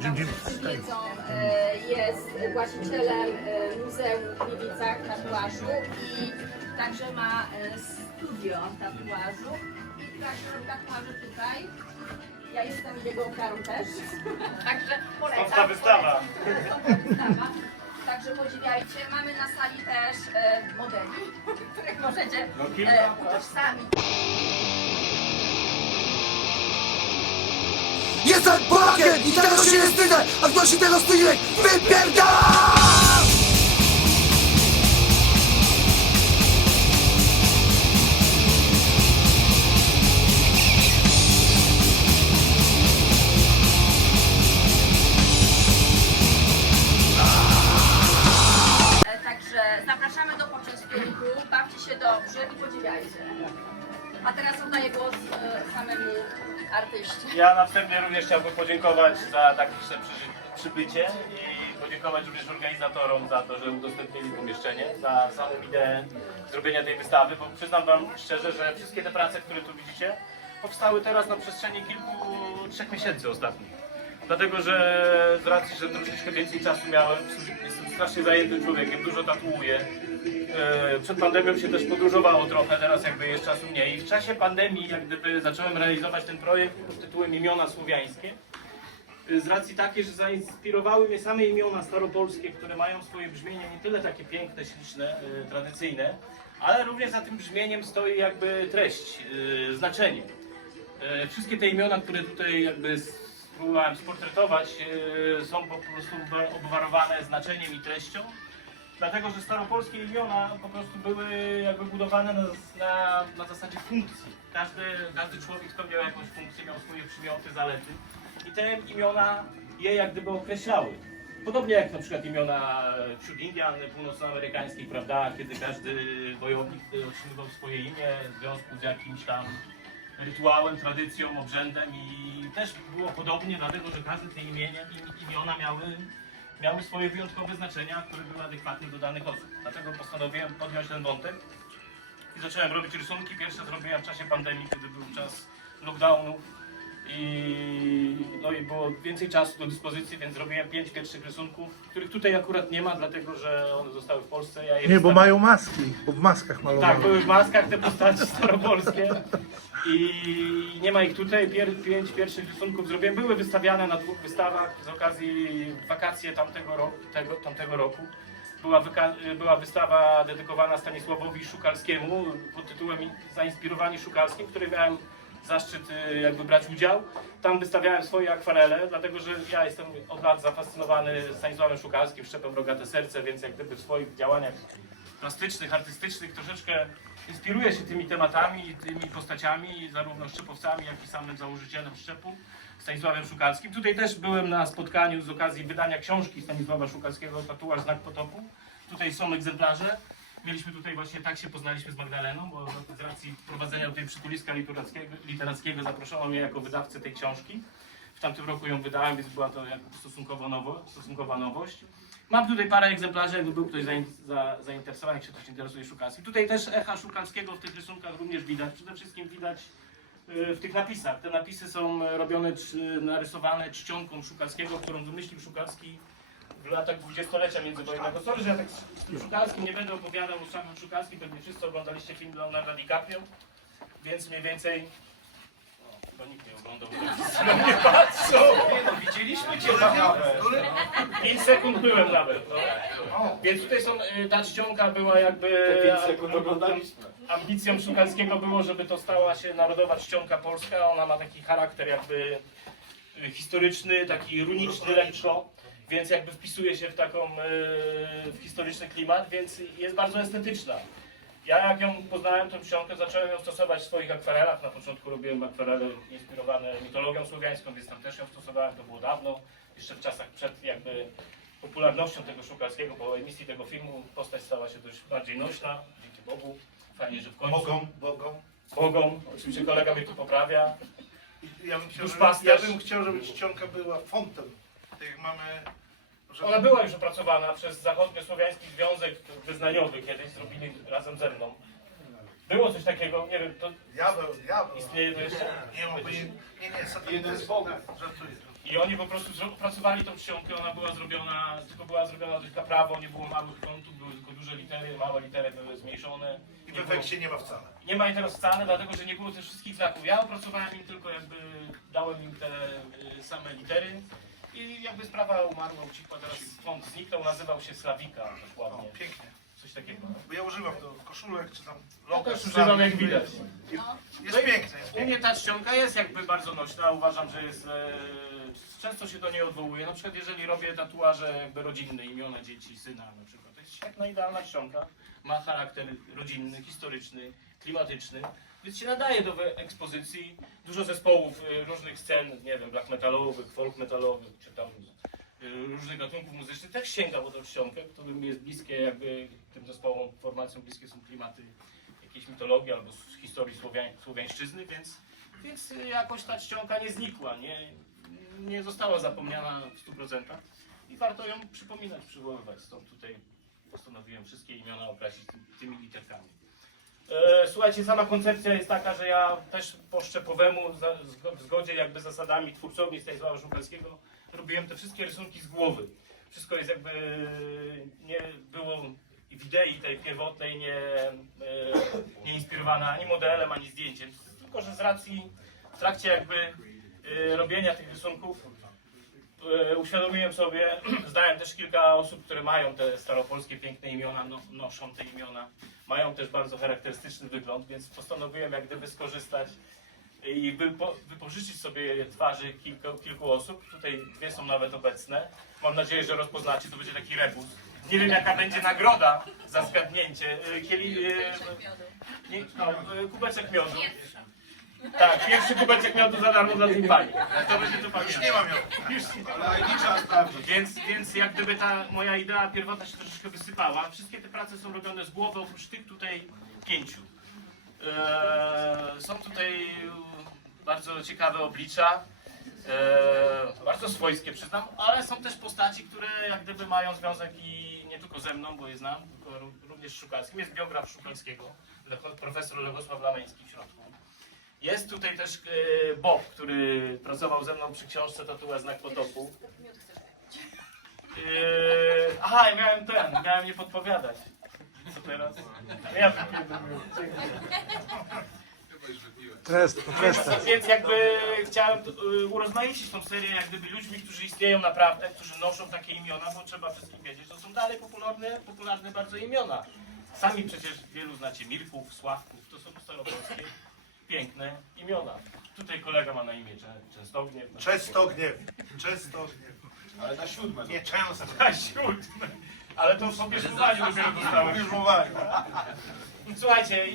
wszyscy wiedzą, e, jest właścicielem e, Muzeum w Gliwicach tatuażu i także ma e, studio tatuażu i także robi tatuaże tutaj. Ja jestem jego karą też, także polecam. Stąd ta wystawa. Stąd ta wystawa. Także podziwiajcie. Mamy na sali też e, modeli, których możecie No kilka, e, tak. utożsamić. Jestem Polakiem i tego się nie wstydzę, a kto się tego wstydzi, wypierdala! E, zapraszamy do poczęstunku, bawcie się dobrze i podziwiajcie. A teraz oddaję głos e, samemu artyście. Ja na wstępie również chciałbym podziękować za tak przy- przybycie i podziękować również organizatorom za to, że udostępnili pomieszczenie, za samą ideę zrobienia tej wystawy, bo przyznam Wam szczerze, że wszystkie te prace, które tu widzicie, powstały teraz na przestrzeni kilku, trzech miesięcy ostatnich. Dlatego, że z racji, że troszeczkę więcej czasu miałem, jestem strasznie zajętym człowiekiem, dużo tatuuję. E, Przed pandemią się też podróżowało trochę, teraz jakby jest czasu mniej. W czasie pandemii jak gdyby zacząłem realizować ten projekt pod tytułem Imiona Słowiańskie. E, Z racji takiej, że zainspirowały mnie same imiona staropolskie, które mają swoje brzmienie nie tyle takie piękne, śliczne, e, tradycyjne, ale również za tym brzmieniem stoi jakby treść, znaczenie. Wszystkie te imiona, które tutaj jakby spróbowałem sportretować, e, są po prostu obwa- obwarowane znaczeniem i treścią. Dlatego, że staropolskie imiona po prostu były jakby budowane na, na, na zasadzie funkcji. Każdy, każdy człowiek spełniał jakąś funkcję, miał swoje przymioty, zalety. I te imiona je jak gdyby określały. Podobnie jak na przykład imiona wśród Indian północnoamerykańskich, prawda, kiedy każdy wojownik y, otrzymywał swoje imię w związku z jakimś tam rytuałem, tradycją, obrzędem i też było podobnie, dlatego że każde te imienia, im- imiona miały, miały swoje wyjątkowe znaczenia, które były adekwatne do danych osób. Dlatego postanowiłem podjąć ten wątek i zacząłem robić rysunki. Pierwsze zrobiłem w czasie pandemii, kiedy był czas lockdownu i, no i było więcej czasu do dyspozycji, więc zrobiłem pięć pierwszych rysunków, których tutaj akurat nie ma, dlatego że one zostały w Polsce. Ja je Nie, bo mają maski, bo w maskach malowane. Tak, były w maskach te postaci staropolskie i nie ma ich tutaj. Pier, pięć pierwszych rysunków zrobiłem. Były wystawiane na dwóch wystawach z okazji wakacje tamtego, ro, tego, tamtego roku. Była, wyka, była wystawa dedykowana Stanisławowi Szukalskiemu pod tytułem Zainspirowani Szukalskim, w której miałem zaszczyt y, jakby brać udział. Tam wystawiałem swoje akwarele, dlatego że ja jestem od lat zafascynowany Stanisławem Szukalskim, szczepem Rogate Serce, więc jak gdyby w swoich działaniach plastycznych, artystycznych troszeczkę inspiruje się tymi tematami tymi postaciami, zarówno szczepowcami, jak i samym założycielem szczepu, Stanisławem Szukalskim. Tutaj też byłem na spotkaniu z okazji wydania książki Stanisława Szukalskiego, Tatuaż Znak Potopu. Tutaj są egzemplarze. Mieliśmy tutaj właśnie, tak się poznaliśmy z Magdaleną, bo z racji prowadzenia tutaj przytuliska literackiego, literackiego zaproszono mnie jako wydawcę tej książki. W tamtym roku ją wydałem, więc była to stosunkowo nowo, stosunkowa nowość. Mam tutaj parę egzemplarzy, jakby był ktoś zain, za, zainteresowany, jak się ktoś interesuje Szukalskim. Tutaj też echa Szukalskiego w tych rysunkach również widać. Przede wszystkim widać y, w tych napisach. Te napisy są robione, narysowane czcionką Szukalskiego, którą wymyślił Szukalski w latach dwudziestolecia międzywojennego. Sorry, że ja tak z Szukalskim nie będę opowiadał o samym Szukalskim, pewnie wszyscy oglądaliście film Leonardo DiCaprio, więc mniej więcej... O, chyba nikt nie oglądał, bo wszyscy na mnie patrzą. Widzieliśmy cię nawet. 5 sekund byłem nawet. No. Więc tutaj są, y, ta czcionka była jakby... 5 sekund oglądaliśmy. Ambicją Szukalskiego było, żeby to stała się narodowa czcionka polska. Ona ma taki charakter jakby y, historyczny, taki runiczny lekko, więc jakby wpisuje się w taką y, w historyczny klimat, więc jest bardzo estetyczna. Ja jak ją poznałem, tą czcionkę, zacząłem ją stosować w swoich akwarelach. Na początku robiłem akwarele inspirowane mitologią słowiańską, więc tam też ją stosowałem, to było dawno, jeszcze w czasach przed jakby popularnością tego Szukalskiego, po emisji tego filmu postać stała się dość bardziej nośna, dzięki Bogu. Fajnie, że w końcu Mogą, mogą. mogą. Oczywiście kolega mnie tu poprawia. Ja bym chciał, Już żeby, ja bym chciał, żeby czcionka była fontem. Tak jak mamy... Że Ona była już opracowana przez Zachodniosłowiański Związek Wyznaniowy kiedyś, zrobili razem ze mną. Było coś takiego, nie wiem, to Diabeł, diabeł. istnieje to jeszcze? Nie pojęcia. Nie, nie, satan. Jeden z Bogów. Żartuję. I oni po prostu zro- opracowali tą czcionkę, ona była zrobiona, tylko była zrobiona tylko prawo, nie było małych kątów, były tylko duże litery, małe litery były zmniejszone. I w Nie, było, efekcie nie ma wcale. nie ma jej teraz wcale, dlatego że nie było też wszystkich znaków. Ja opracowałem im tylko jakby, dałem im te y, same litery i jakby sprawa umarła, ucichła, teraz font zniknął, nazywał się Slawika O, dokładnie, pięknie. coś takiego. Bo ja używam to w koszulek, czy tam Ja logo. też używam jak widać. No. Jest piękne, jest U piękne. mnie ta czcionka jest jakby bardzo nośna, uważam, że jest, e, często się do niej odwołuję, na przykład jeżeli robię tatuaże jakby rodzinne, imiona dzieci, syna na przykład, to jest świetna, idealna czcionka, ma charakter rodzinny, historyczny, klimatyczny, więc się nadaje do ekspozycji, dużo zespołów e, różnych scen, nie wiem, black metalowych, folk metalowych, czy tam e, różnych gatunków muzycznych, też sięga po tą czcionkę, którym jest bliskie jakby tym zespołom, formacjom bliskie są klimaty jakiejś mitologii albo historii Słowiań, Słowiańszczyzny, więc, więc y, jakoś ta czcionka nie znikła, nie, nie została zapomniana w 100% i warto ją przypominać, przywoływać. Stąd tutaj postanowiłem wszystkie imiona okrasić tym, tymi literkami. E, Słuchajcie, sama koncepcja jest taka, że ja też po szczepowemu, w zgodzie jakby z zasadami twórcowni Stanisława Żukalskiego, robiłem te wszystkie rysunki z głowy. Wszystko jest jakby, nie było w idei tej pierwotnej nie, e, nie inspirowana ani modelem, ani zdjęciem. Tylko, że z racji w trakcie jakby e, robienia tych rysunków e, uświadomiłem sobie, zdałem też kilka osób, które mają te staropolskie piękne imiona, no, noszą te imiona, mają też bardzo charakterystyczny wygląd, więc postanowiłem jak gdyby skorzystać i wypo, wypożyczyć sobie twarzy kilku, kilku osób. Tutaj dwie są nawet obecne. Mam nadzieję, że rozpoznacie, to będzie taki rebus. Nie wiem jaka będzie nagroda za zgadnięcie. E, Kieli, e, nie, no, e, kubeczek miodu. Tak, pierwszy kubeczek miodu za darmo dla tej pani. To będzie to Już pamiętać. nie mam ją. Już nie. Ale nie trzeba sprawdzić. Więc, więc jak gdyby ta moja idea pierwotna się troszeczkę wysypała. Wszystkie te prace są robione z głowy, oprócz tych tutaj pięciu. Eee, są tutaj bardzo ciekawe oblicza, eee, bardzo swojskie przyznam, ale są też postaci, które jak gdyby mają związek i nie tylko ze mną, bo je znam, tylko ró- również z Szukalskim. Jest biograf Szukalskiego, profesor Legosław Lameński w środku. Jest tutaj też e, Bob, który pracował ze mną przy książce Tatuła Znak Potopu. Yy, aha, ja miałem ten, miałem nie podpowiadać. Co teraz? Ja mnie. Trest, po Więc, więc jakby chciałem y, urozmaicić tą serię jak gdyby ludźmi, którzy istnieją naprawdę, którzy noszą takie imiona, bo trzeba wszystkim wiedzieć, to są dalej popularne, popularne bardzo imiona. Sami przecież wielu znacie Mirków, Sławków, to są staropolskie, piękne imiona. Tutaj kolega ma na imię Czę- Częstogniew. Często gniew. Często gniew. Ale na siódme. Nie, często. Na siódme. Ale to po bierzmowaniu dopiero dostałem. Już mówiłem. Słuchajcie,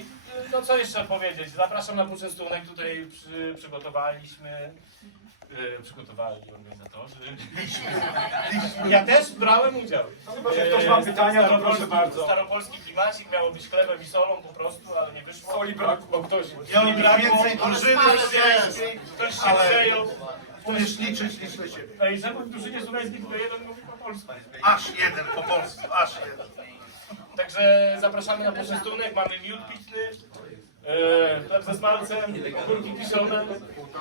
no co jeszcze powiedzieć? Zapraszam na poczęstunek, tutaj przy, przygotowaliśmy, e, przygotowali organizatorzy. Ja też brałem udział. Chyba, że ktoś ma pytania, to proszę bardzo. Staropolski klimacik miało być chlebem i solą po prostu, ale nie wyszło. Soli brakło. Bo ktoś być brakło, więcej drużyny ale słowiańskiej, Ktoś się ale- przejął. Umiesz liczyć, licz na siebie. Ej, żeby w drużynie słowiańskiej tylko jeden mówi po polsku. Aż jeden po polsku, aż jeden. Także zapraszamy na poczęstunek, mamy miód pitny, e, chleb ze smalcem, ogórki kiszone,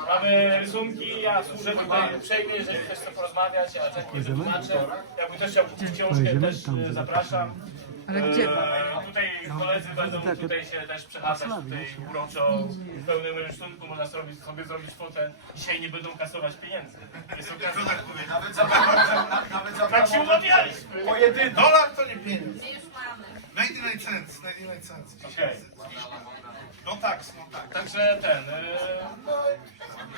mamy rysunki, ja służę tutaj uprzejmie, jeżeli ktoś chce porozmawiać, ja chętnie wytłumaczę. Jakby ktoś chciał kupić książkę, też e, zapraszam. Ale gdzie? E, tutaj koledzy będą tutaj się też przechadzać tutaj uroczo w pełnym rysztunku, można sobie, sobie zrobić fotę. Dzisiaj nie będą kasować pieniędzy. Jest okazja. tak powie? Nawet za nawet za Tak się umawialiśmy. Pojedynek. Dolar to nie pieniądz. My już mamy. 99 cents, 99 cents. Okej. No tak, no tak. Także ten. Yy, no,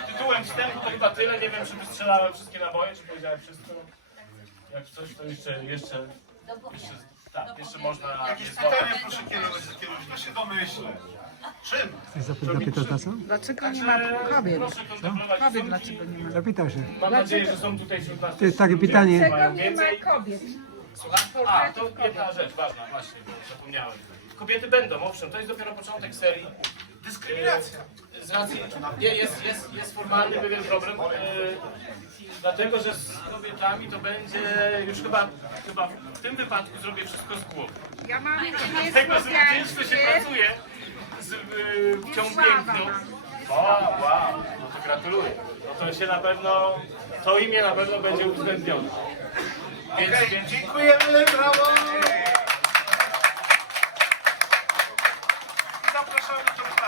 tytułem wstępu to chyba tyle. Nie wiem, czy wystrzelałem wszystkie naboje, czy powiedziałem wszystko. Jak coś, to jeszcze. jeszcze, jeszcze tak, jeszcze można. Jakieś jest pytania proszę kierować do kierownika. się domyślę. Czym? Zapytać na co? Dlaczego nie ma kobiet? Proszę kontemplować Kobiet dlaczego nie ma? Zapytaj się. Mam nadzieję, że są tutaj wśród nas. Ty, takie ludzie, pytanie. Dlaczego nie ma więcej. kobiet? Słucham? A, to jedna rzecz ważna, właśnie, bo zapomniałem. Kobiety będą, owszem, to jest dopiero początek serii. Dyskryminacja. Z racji, nie, jest, jest, jest formalny pewien problem, e, dlatego że z kobietami to będzie już chyba, chyba w tym wypadku zrobię wszystko z głowy. Ja mam Dlatego, że ciężko się pracuje. z y, płcią piękną. O, wow, no to gratuluję. No to się na pewno, to imię na pewno będzie uwzględnione. Więc, Okej, więc dziękujemy, brawo!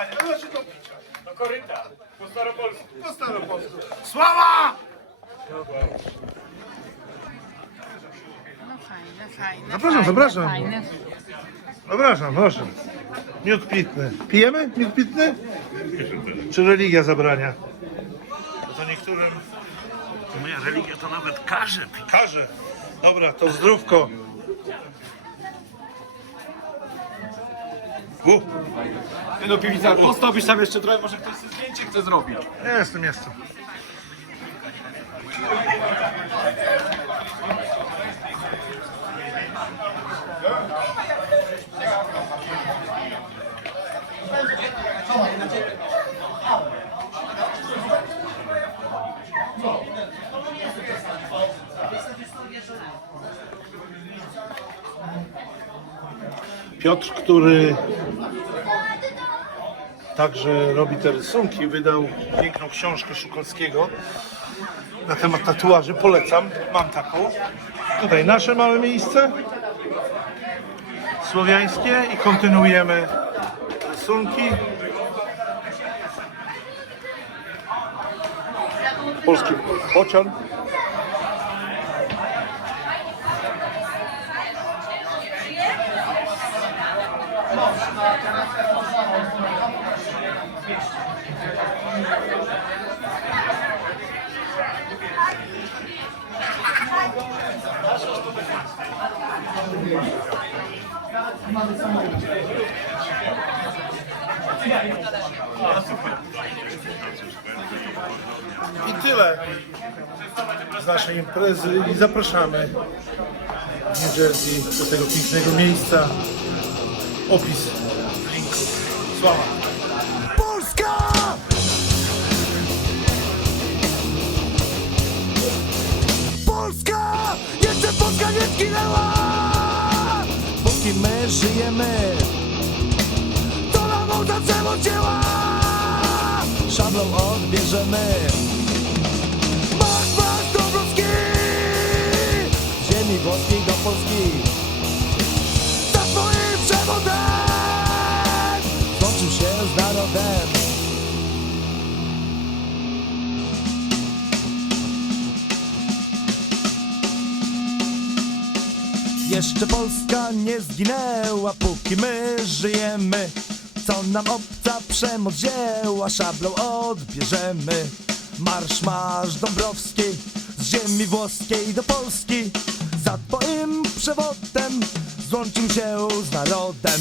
Do pytania. Znaczy do picia. do koryta, po staropolsku. Po staropolsku. Sława! No fajne, fajne. Zapraszam, zapraszam. Fajne. Zapraszam, proszę. Miód pitny. Pijemy miód pitny? Czy religia zabrania? Bo to niektórym... Moja religia to nawet każe. Każe. Dobra, to zdrówko. U, No piwnica, postawisz tam jeszcze trochę, może ktoś sobie zdjęcie chce zrobić. jestem, jestem. Piotr, który także robi te rysunki, wydał piękną książkę Szukolskiego na temat tatuaży. Polecam, mam taką. Tutaj nasze małe miejsce słowiańskie i kontynuujemy rysunki. Polski bocian. I tyle z naszej imprezy i zapraszamy New Jersey do tego pięknego miejsca. Opis linku. Sława! Póki my żyjemy, to nam ołtarz dzieła! Szablą odbierzemy. Mach, mach, Dąbrowski! Z Ziemi włoskiej do Polski. Za twoim przewodem! Jeszcze Polska nie zginęła, póki my żyjemy. Co nam obca przemoc wzięła, szablą odbierzemy. Marsz, marsz Dąbrowski, z ziemi włoskiej do Polski. Za twoim przewodem złączył się z narodem.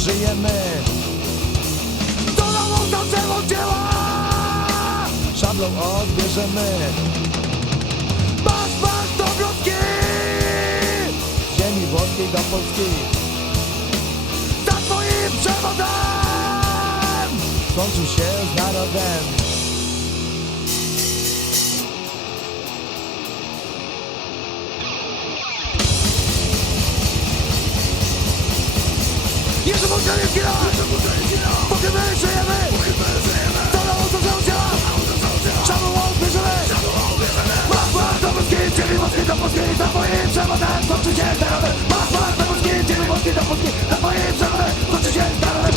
Żyjemy, to nam oddadzą dzieła! Szablą odbierzemy. Masz do wrotki! Z Ziemi włoskiej do Polski. Za twoim przewodem! Złączył się z narodem. Jeszcze Polska nie zginęła! Póki my żyjemy! To nam oddadzą dzieła! Szablą odbierzemy! Mach, mach do Polski, do Polski Za twoim przewodem złączył się narodem Mach, mach do Polski, ziemi włoskiej do Polski Za twoim przewodem złączył się narodem!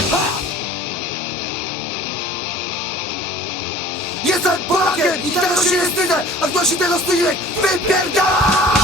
Jestem Polakiem i tego się nie wstydzę A kto się tego wstydzi, wypierdala!